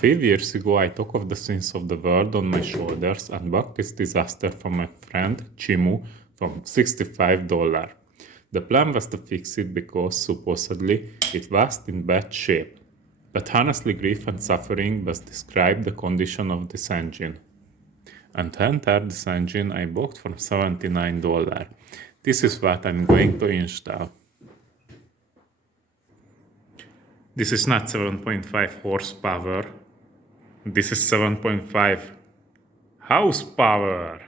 few years ago, I took off the sins of the world on my shoulders and bought this disaster from my friend Chimu for $65. The plan was to fix it because supposedly it was in bad shape. But honestly, grief and suffering best describe the condition of this engine. And to enter this engine I bought for $79. This is what I'm going to install. This is not 7.5 horsepower. This is 7.5 horsepower.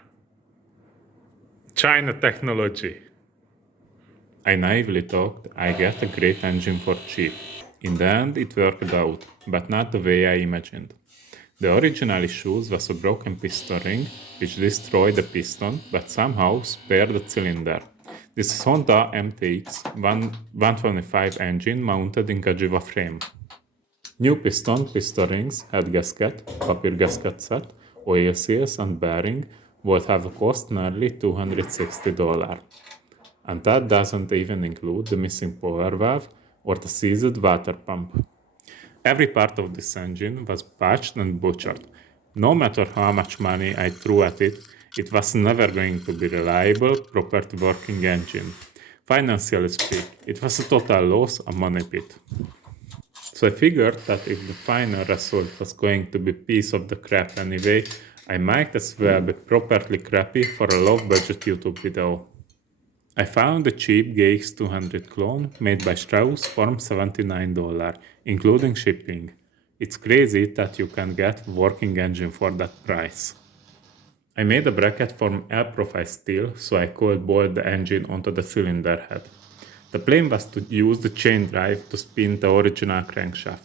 China technology. I naively thought I get a great engine for cheap. In the end, it worked out, but not the way I imagined. The original issue was a broken piston ring, which destroyed the piston, but somehow spared the cylinder. This is Honda MTX 125 engine mounted in Kajiva frame. New piston rings, head gasket, papir gasket set, oil seals and bearing would have cost nearly $260. And that doesn't even include the missing power valve or the seized water pump. Every part of this engine was patched and butchered. No matter how much money I threw at it, it was never going to be reliable, properly working engine. Financially speaking, it was a total loss, a money pit. So I figured that if the final result was going to be piece of the crap anyway, I might as well be properly crappy for a low-budget YouTube video. I found a cheap GX200 clone made by Strauss for $79, including shipping. It's crazy that you can get working engine for that price. I made a bracket from L-profile steel so I could bolt the engine onto the cylinder head. The plan was to use the chain drive to spin the original crankshaft.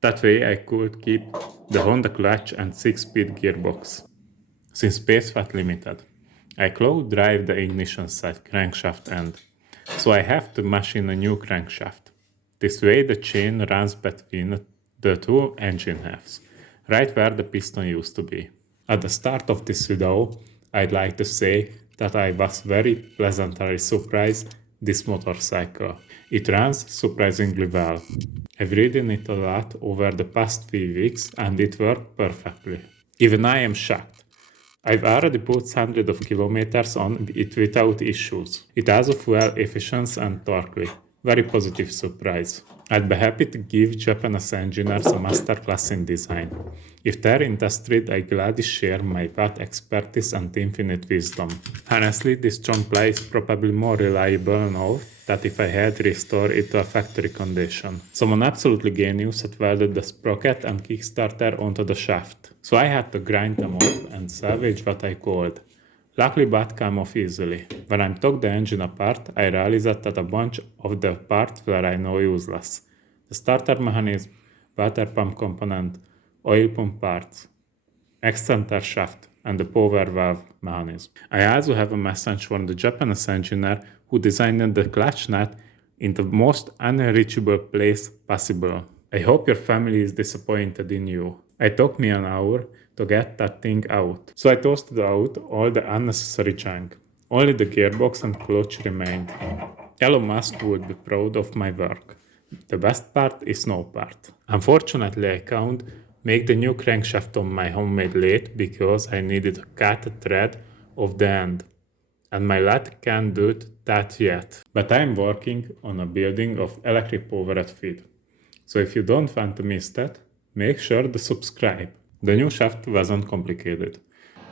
That way I could keep the Honda clutch and 6-speed gearbox, since space was limited. I cloud drive the ignition side crankshaft end, so I have to machine a new crankshaft. This way the chain runs between the two engine halves, right where the piston used to be. At the start of this video, I'd like to say that I was very pleasantly surprised this motorcycle. It runs surprisingly well. I've ridden it a lot over the past few weeks and it worked perfectly. Even I am shocked. I've already put hundreds of kilometers on it without issues. It has a fuel efficiency and torque. Very positive surprise. I'd be happy to give Japanese engineers a masterclass in design. If they're interested, I gladly share my vast expertise and infinite wisdom. Honestly, this Chomplay is probably more reliable now than if I had restored it to a factory condition. Someone absolutely genius had welded the sprocket and kickstarter onto the shaft, so I had to grind them off and salvage what I could. Luckily, both came off easily. When I took the engine apart, I realized that a bunch of the parts were I know useless. The starter mechanism, water pump component, oil pump parts, extender shaft, and the power valve mechanism. I also have a message from the Japanese engineer who designed the clutch nut in the most unreachable place possible. I hope your family is disappointed in you. It took me an hour to get that thing out. So I toasted out all the unnecessary junk. Only the gearbox and clutch remained. Elon Musk would be proud of my work. The best part is no part. Unfortunately, I can't make the new crankshaft on my homemade lathe because I needed to cut a thread off the end. And my lathe can't do that yet. But I'm working on a building of electric powered feed. So if you don't want to miss that, make sure to subscribe. The new shaft wasn't complicated.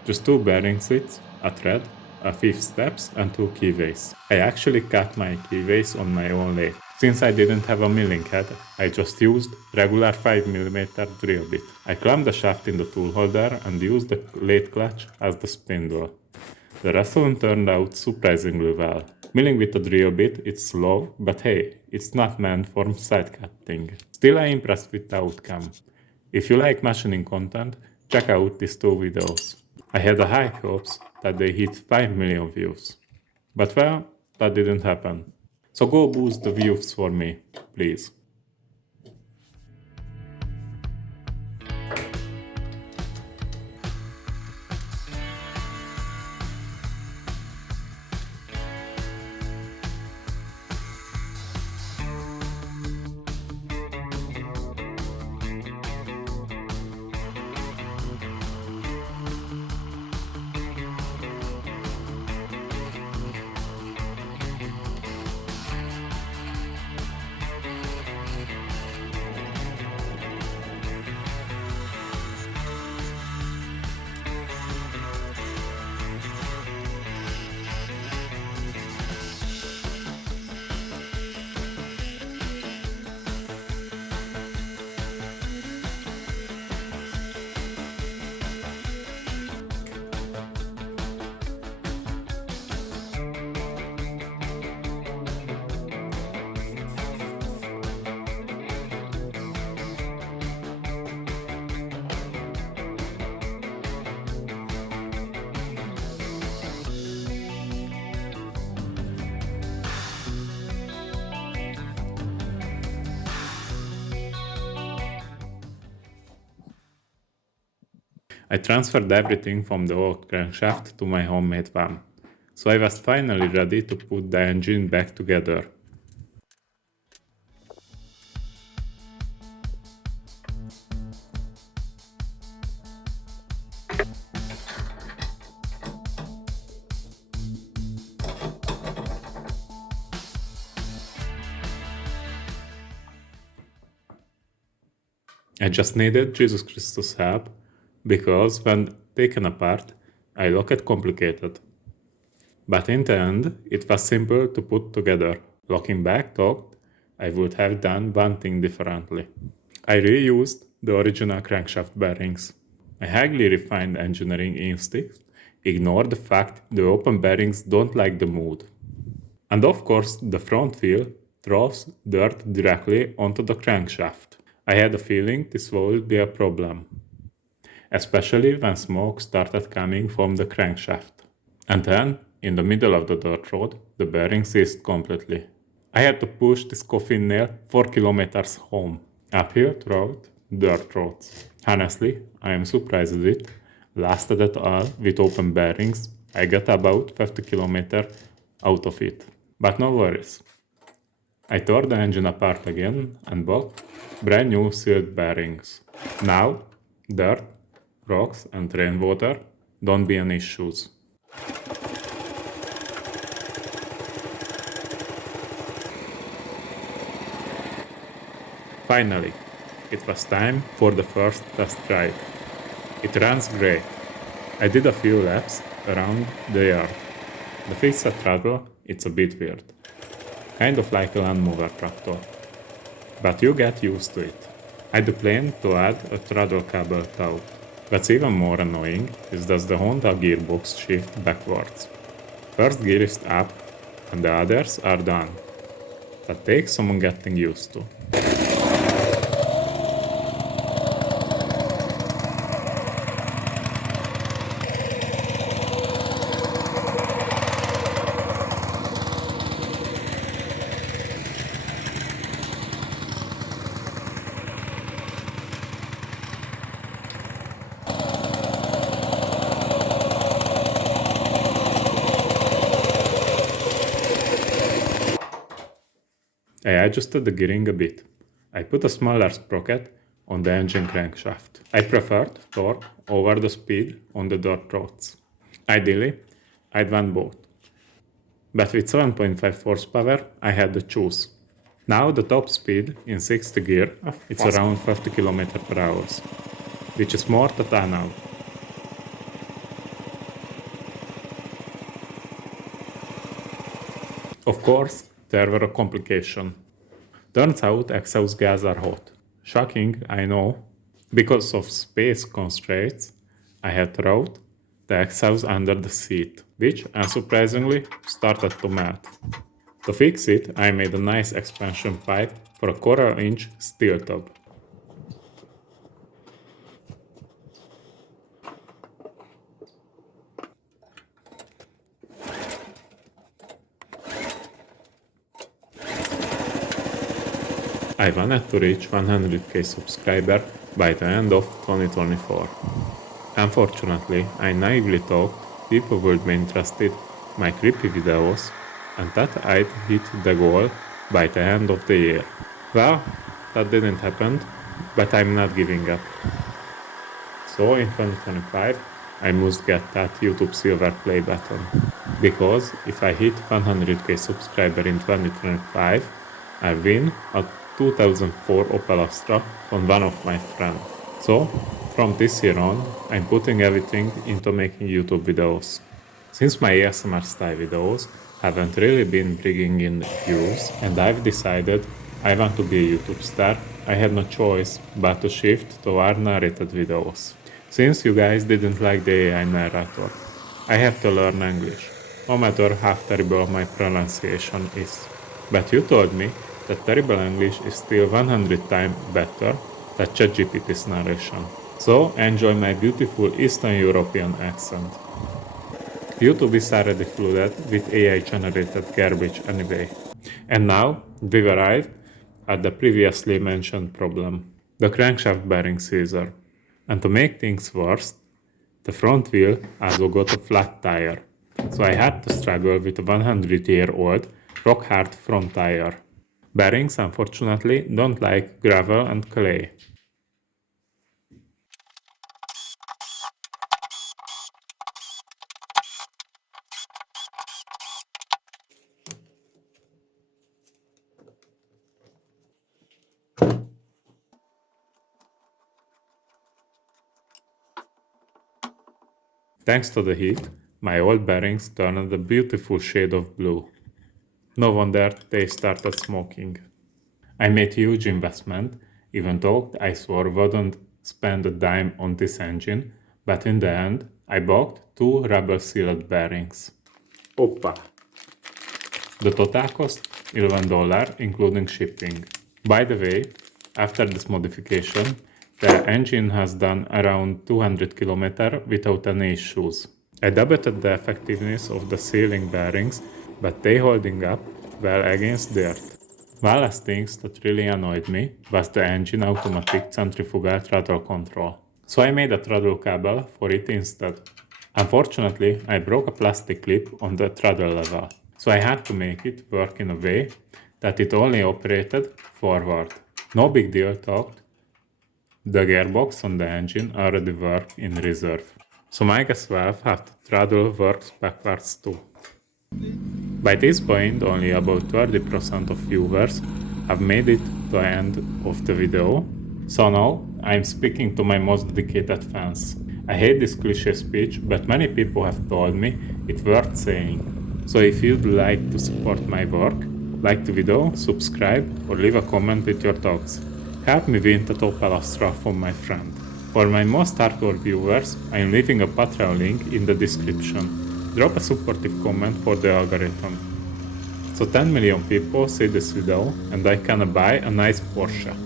Just 2 bearing slits, a thread, a few steps, and 2 keyways. I actually cut my keyways on my own lathe. Since I didn't have a milling head, I just used regular 5mm drill bit. I clamped the shaft in the tool holder and used the lathe clutch as the spindle. The wrestling turned out surprisingly well. Milling with a drill bit, it's slow, but hey, it's not meant for side cutting. Still, I'm impressed with the outcome. If you like machining content, check out these 2 videos. I had high hopes that they hit 5 million views. But well, that didn't happen. So go boost the views for me, please. I transferred everything from the old crankshaft to my homemade one, so I was finally ready to put the engine back together. I just needed Jesus Christus' help, because when taken apart, I look it complicated. But in the end, it was simple to put together. Looking back, though, I would have done one thing differently. I reused the original crankshaft bearings. My highly refined engineering instincts ignore the fact the open bearings don't like the mood. And of course, the front wheel throws dirt directly onto the crankshaft. I had a feeling this would be a problem, especially when smoke started coming from the crankshaft. And then, in the middle of the dirt road, the bearing seized completely. I had to push this coffin nail 4 kilometers home, uphill throughout dirt roads. Honestly, I am surprised it lasted at all with open bearings. I got about 50 kilometers out of it. But no worries. I tore the engine apart again and bought brand new sealed bearings. Now, dirt, rocks and rainwater don't be an issues. Finally, it was time for the first test drive. It runs great. I did a few laps around the yard. The fixed throttle, it's a bit weird. Kind of like a Land Mover tractor. But you get used to it. I do plan to add a throttle cable too. What's even more annoying is that the Honda gearbox shifts backwards. First gear is up and the others are down. That takes some getting used to. I adjusted the gearing a bit. I put a smaller sprocket on the engine crankshaft. I preferred torque over the speed on the dirt roads. Ideally, I'd want both. But with 7.5 horsepower, I had to choose. Now the top speed in 60 gear, it's around 50 km per hour, which is more than I know. Of course, there were a complication. Turns out exhaust gas are hot. Shocking, I know. Because of space constraints, I had to route the exhaust under the seat, which, unsurprisingly, started to melt. To fix it, I made a nice expansion pipe for a 1/4-inch steel tub. I wanted to reach 100k subscriber by the end of 2024. Unfortunately, I naively thought people would be interested in my creepy videos and that I'd hit the goal by the end of the year. Well, that didn't happen, but I'm not giving up. So in 2025, I must get that YouTube silver play button. Because if I hit 100k subscriber in 2025, I win a 2004 Opel Astra from one of my friends. So, from this year on, I'm putting everything into making YouTube videos. Since my ASMR style videos haven't really been bringing in views, and I've decided I want to be a YouTube star, I had no choice but to shift to AI-narrated videos. Since you guys didn't like the AI narrator, I have to learn English, no matter how terrible my pronunciation is. But you told me that terrible English is still 100 times better than ChatGPT's narration. So enjoy my beautiful Eastern European accent. YouTube is already flooded with AI-generated garbage anyway. And now we've arrived at the previously mentioned problem, the crankshaft bearing seizure. And to make things worse, The front wheel also got a flat tire, so I had to struggle with a 100-year-old rock-hard front tire. Bearings, unfortunately, don't like gravel and clay. Thanks to the heat, my old bearings turned a beautiful shade of blue. No wonder they started smoking. I made huge investment, even though I swore wouldn't spend a dime on this engine, but in the end, I bought 2 rubber-sealed bearings. Oppa! The total cost $11, including shipping. By the way, after this modification, the engine has done around 200 km without any issues. I debated the effectiveness of the sealing bearings, but they holding up well against dirt. One last thing that really annoyed me was the engine automatic centrifugal throttle control. So I made a throttle cable for it instead. Unfortunately, I broke a plastic clip on the throttle level, so I had to make it work in a way that it only operated forward. No big deal though. The gearbox on the engine already worked in reserve. So my guess valve have the throttle works backwards too. By this point, only about 30% of viewers have made it to the end of the video. So now I'm speaking to my most dedicated fans. I hate this cliché speech, but many people have told me it's worth saying. So if you'd like to support my work, like the video, subscribe, or leave a comment with your thoughts. Help me win the top Elastra from my friend. For my most hardcore viewers, I am leaving a Patreon link in the description. Drop a supportive comment for the algorithm. So 10 million people see this video and I can buy a nice Porsche.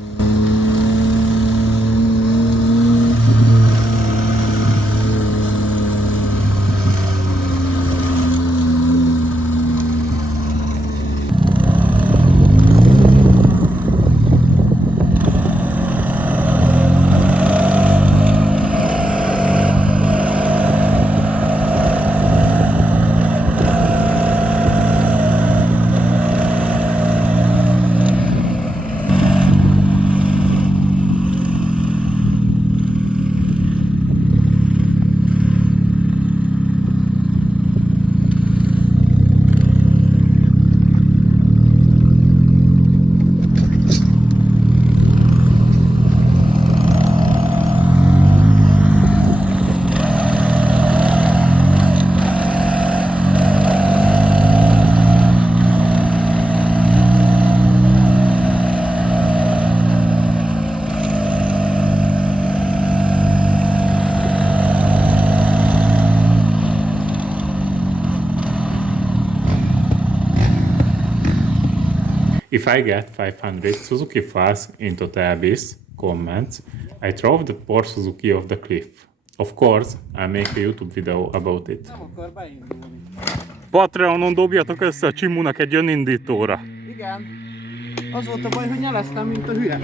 If I get 500 Suzuki files into the abyss comments, I throw the poor Suzuki off the cliff. Of course, I'll make a YouTube video about it. Patreonon dobjatok össze a Csimúnak egy önindítóra. Igen. Az volt a baj, hogy nyeleztem, mint a hülye.